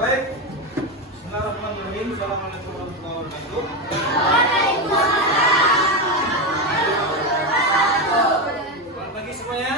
Baik. Bismillahirrahmanirrahim. Assalamualaikum warahmatullahi wabarakatuh. Selamat pagi semuanya.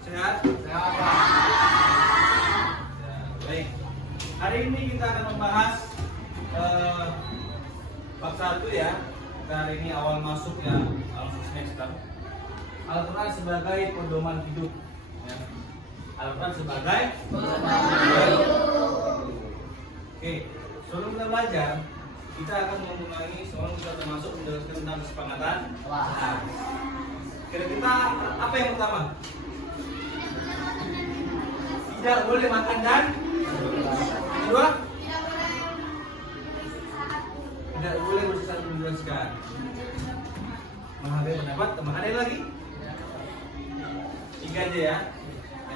Sehat? Sehat. Baik. Hari ini kita akan membahas bab 1 ya. Kita hari ini awal masuk ya, awal semester. Al-Quran sebagai pedoman hidup. Ya. Al-Quran sebagai pedoman hidup. Oke, sebelum kita belajar, kita akan mengulangi soal kita termasuk menjelaskan tentang kesepakatan. Kira-kira apa yang pertama? Tidak boleh makan dan kedua? Tidak boleh bersesat menjelaskan. Menghargai pendapat teman. Ada yang lagi? 3 aja ya.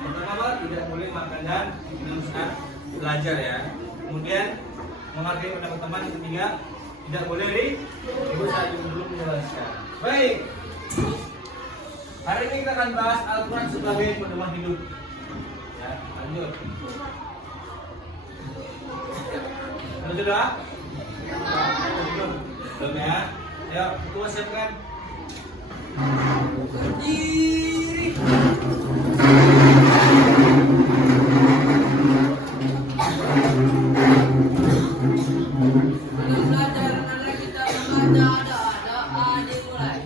Yang pertama tidak boleh makan dan minum saat belajar ya. Kemudian menghargai pendapat teman. Yang ketiga tidak boleh ribut saat belum menjelaskan. Baik. Hari ini kita akan bahas Al-Quran sebagai pedoman hidup. Ya, lanjut. Lanjut dah. Belum ya. Ayo, ketua siapkan. Berdiri. Belajar karena kita membaca doa dimulai.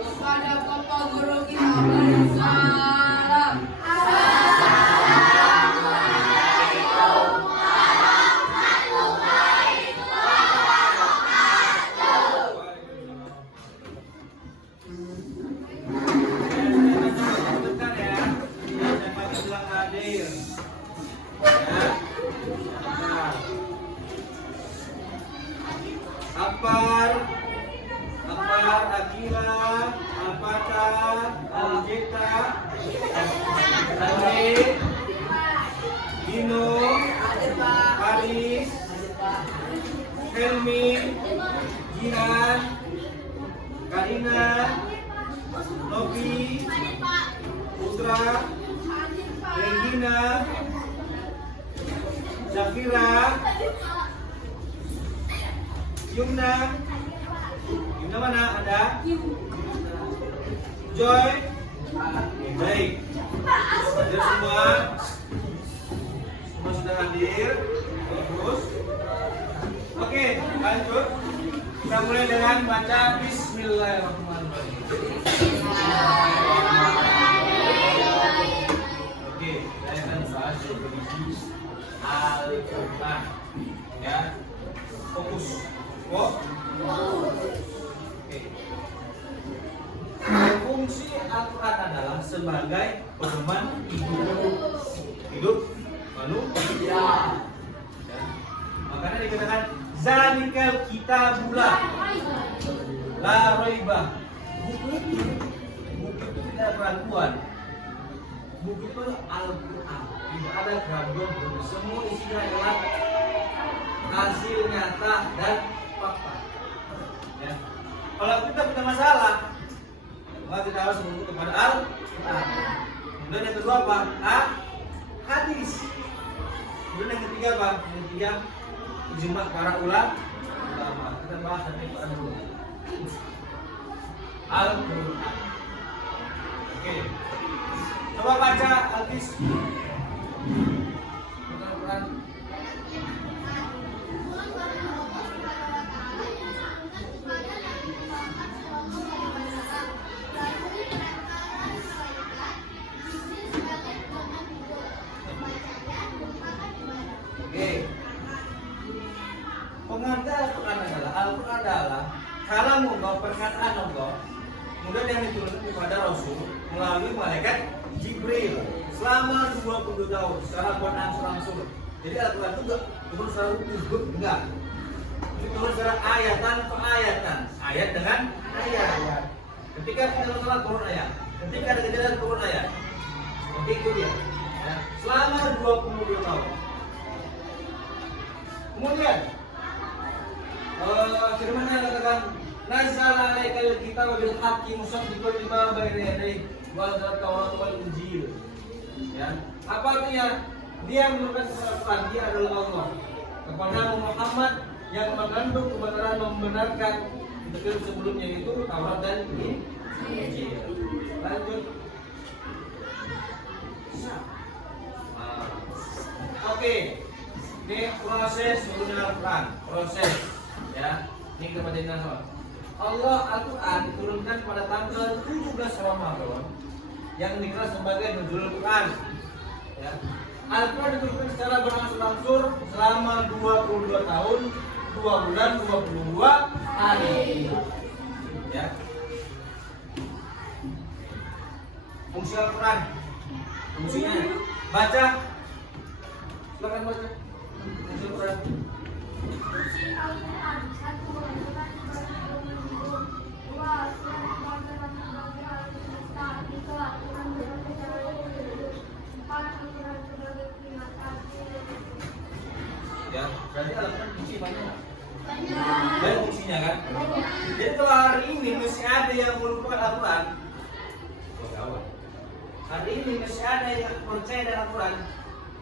Kepada Bapak Guru kita beri salam. Akila, Alfata, Aljeta, Alif, Dino, Haris, Helmi, Jihan, Karina, Novi, Putra, Regina, Zafira, Yumna. Yumna mana ada? Joy. Baik. Hadir semua. Semua sudah hadir. Bagus. Oke, lanjut. Kita mulai dengan baca Bismillahirrahmanirrahim. Oke, saya akan bahas definisi Al-Quran. Ya, fokus. Fungsi Al-Quran adalah sebagai pedoman hidup manusia. Makanya dikatakan zalikal kitabullah la raiba. Buku itu tidak ada keraguan. Buku itu Al-Quran, tidak ada keraguan. Semua isinya adalah hasil nyata dan fakta. Ya. Kalau kita punya masalah, maka kita harus menuju kepada Al-Quran. Kemudian yang kedua apa? Hadis. Kemudian yang ketiga apa? Yang ketiga ijma para ulama. Kita bahas tadi dulu. Al-Quran. Oke. Coba baca hadis. Al-Quran. Pengantar Al-Quran adalah kalamullah, perkataan Allah, kemudian yang diturunkan kepada Rasul melalui malaikat Jibril selama 22 tahun secara berangsur-angsur. Jadi Al-Quran itu enggak turun secara utuh, enggak. Ini turun secara ayatan per ayatan, ayat dengan ayat. Ketika kita masalah turun ayat, ketika ada kejadian turun ayat, oke itu dia. Ya. Selama 22 tahun. Kemudian firman Allah katakan, "Nazzala alaikal kitaba bil haqqi musaddiqan lima bayna yadayhi wa Taurat wal Injil." Ya. Apa artinya? Dia menurunkan Al-Quran, dia adalah Allah kepada Muhammad yang mengandung kebenaran membenarkan kitab sebelumnya itu Taurat dan Injil. Lanjut. Oke. Ini proses turunnya Al-Quran, proses ya. Ini kepada Nabi. Allah Al-Quran diturunkan pada tanggal 17 Ramadan yang dikenal sebagai Nuzulul Quran. Ya. Al-Quran diturunkan secara berangsur-angsur selama 22 tahun, 2 bulan, 22 hari. Ya. Fungsi Al-Quran, fungsinya baca. Silakan baca. Fungsi Al-Quran. Fungsi Al-Quran, 1. Menentukan ibadah dan menghibur. 2. Surat pelajaran sebagai alat semesta. 3. Al-Quran sebagai cara hidup. 4. Al-Quran sebagai peringatan. Ya, berarti Al-Quran fungsi banyak. Banyak. Banyak fungsinya kan? Jadi kalau hari ini masih ada yang melupakan Al-Quran, oh gawat. Hari ini masih ada yang percaya dengan Al-Quran,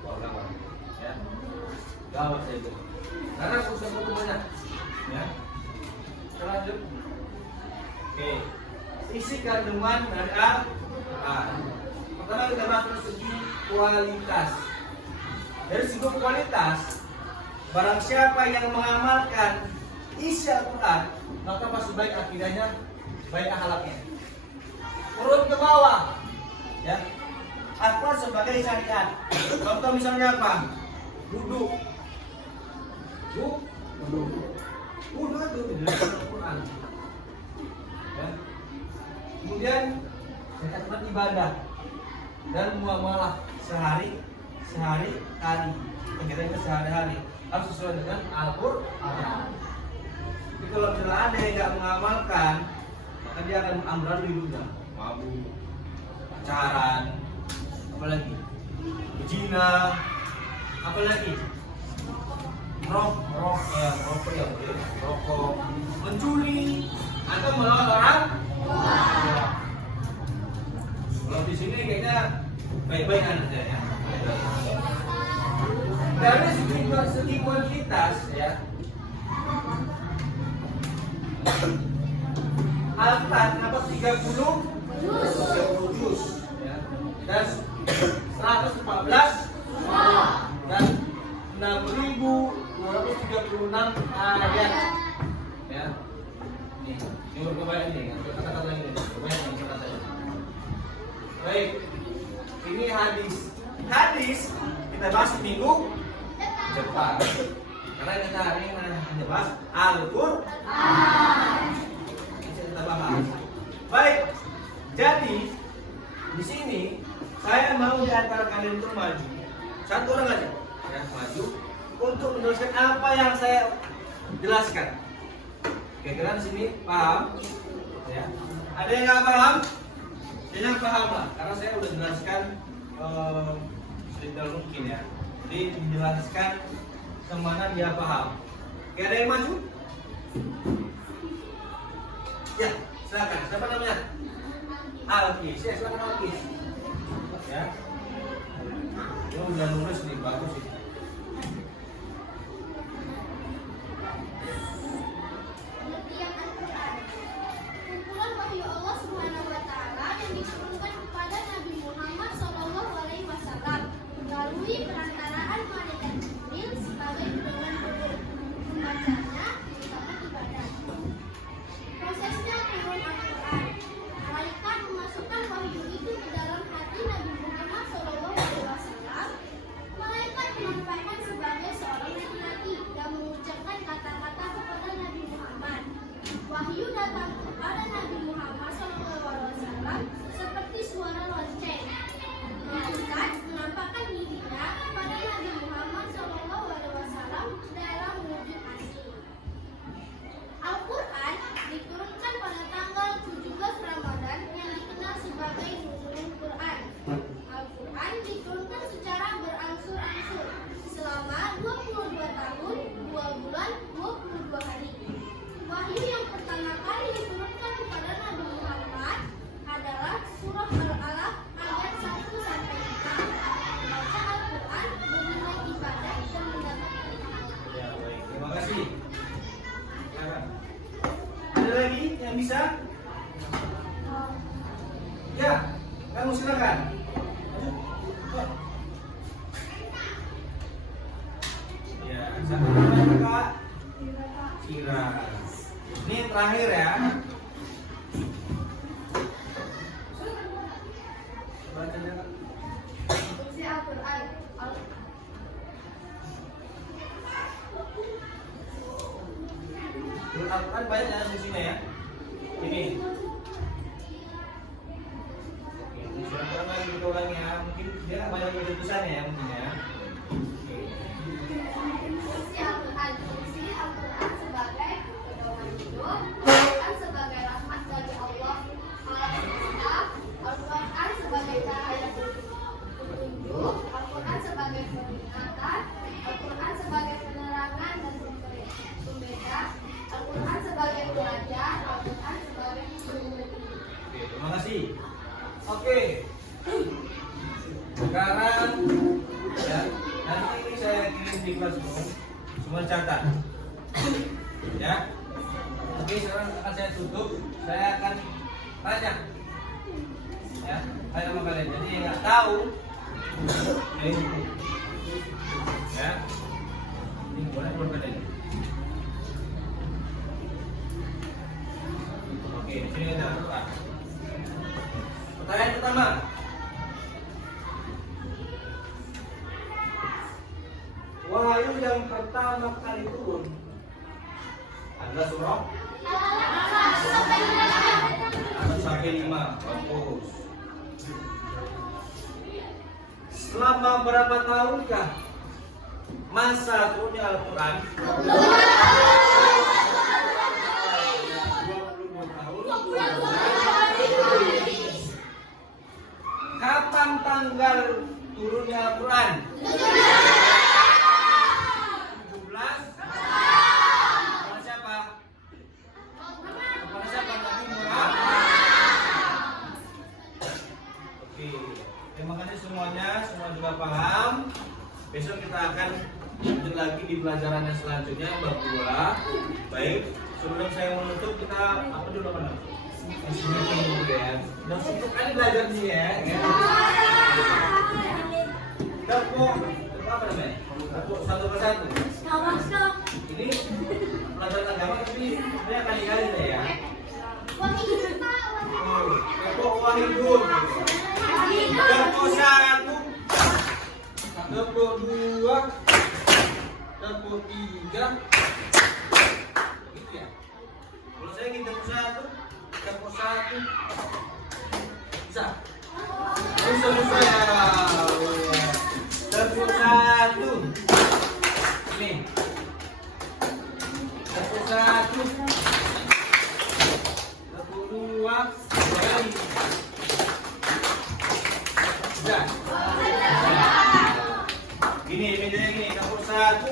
oh gawat. Ya, gawat saya itu. Karena susah itu banyak. Ya, lanjut. Oke, isi kandungan dari Al-Quran. Pertama kita bahas dari segi kualitas. Dari segi kualitas, barang siapa yang mengamalkan isi Al-Quran, maka pasti baik akidahnya, baik akhlaknya. Turun ke bawah, ya. Al-Quran sebagai syariat. Contoh misalnya apa? Wudhu. Wudhu itu dari Al-Quran. Ya. Kemudian zakat ibadah dan muamalah sehari hari. Kegiatan sehari-hari harus sesuai dengan Al-Quran. Jadi kalau misalnya ada yang nggak mengamalkan, maka dia akan amburadul hidupnya, mabuk, pacaran, apalagi zina, apalagi rokok, mencuri, atau melawan orang. Kalau di sini kayaknya baik-baik aja ya. Dari segi kuantitas ya, Al-Quran dapat 30 juz ya, dan 114 dan 6.236 ayat ya. Ini berkebanyakan ini, kata-kata lagi ini, berkebanyakan kata-katanya. Baik, ini hadis kita bahas minggu depan. Karena kita hari ini bahas Al-Quran. Kita bahas. Baik, jadi di sini saya mau di antara kalian itu maju, satu orang aja yang maju untuk menjelaskan apa yang saya jelaskan. Kira-kira di sini paham? Ya. Ada yang nggak paham? Saya paham lah, karena saya udah jelaskan sedetail mungkin ya. Jadi menjelaskan kemana dia paham. Oke, ada yang maju? Ya, silakan. Siapa namanya? Alkis. Ya, silakan Alkis. Ya. Dia udah nulis nih, bagus sih. Pengertian Al-Quran. Kumpulan wahyu Allah Subhanahu wa taala yang diturunkan kepada Nabi Muhammad SAW melalui perantaraan malaikat Jibril sebagai pedoman membacanya di tempat ibadah. Prosesnya turun Al-Quran. Malaikat memasukkan wahyu itu ke dalam hati Nabi Muhammad SAW bisa? Ya, kamu silakan. Maju. Ya, satu lagi Kak. Ciras. Ini yang terakhir ya. Baca aja, Kak. Fungsi Al-Quran. Al-Quran banyak dalam fungsinya ya. Ini. Oke, ini surat lagi orangnya. Mungkin dia banyak tulisannya ya mungkin ya. Fungsi Al-Quran. Fungsi Al-Quran sebagai pedoman hidup. Al-Quran sebagai rahmat dari Allah. Al-Quran sebagai cahaya petunjuk. Al-Quran sebagai peringatan. Al-Quran sebagai penerangan dan pembeda. Al-Quran sebagai pelajar. Al-Quran sebagai sumber. Oke, terima kasih. Oke. Sekarang ya, nanti ini saya kirim di kelas umum. Semua catat. Ya. Oke, sekarang akan saya tutup. Saya akan tanya. Ya, tanya sama kalian. Jadi nggak tahu. Ini. Ya. Ini boleh keluarkan ini. Oke, di sini ada Al-Quran. Pertanyaan pertama. Wahyu yang pertama kali turun adalah surah sampai 5. Bagus. Selama berapa tahunkah masa turunnya Al-Quran? 22 tahun. Kapan tanggal turunnya Al-Quran? 17. Kepada siapa? Kepada siapa? Nabi Muhammad. Oke, terima kasih semuanya. Semua juga paham. Besok kita akan lanjut lagi di pelajaran yang selanjutnya bab 2. Baik, sebelum saya menutup kita apa dulu mana? Dulu ya. Dan untuk kali belajar nih ya. Tepuk apa namanya? Tepuk satu persatu. Ini pelajaran agama tapi sebenarnya kali-kali ya. Tepuk wahidun. Tepuk 1. Tepuk 2. Tepuk 3. Gitu ya. Kalau saya ingin tepuk 1, tepuk 1. Bisa. Bisa ya. Tepuk 1. Ini. Tepuk 1. Tepuk 2. Lagi. Bisa. Gini, mejanya gini. Tepuk 1.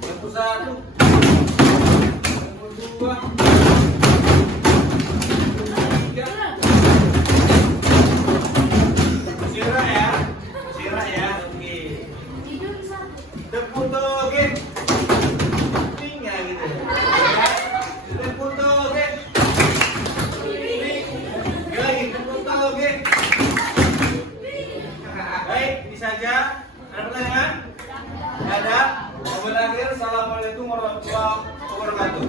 Tepuk 1. Tepuk 2. Sirah ya, sirah ya, oke. Tepuk toge, tinggal gitu. Tepuk toge, lagi tepuk toge. Baik, ini saja. Ada pertanyaan? Tidak ada. Wabillahi taufiq. Assalamualaikum warahmatullahi wabarakatuh.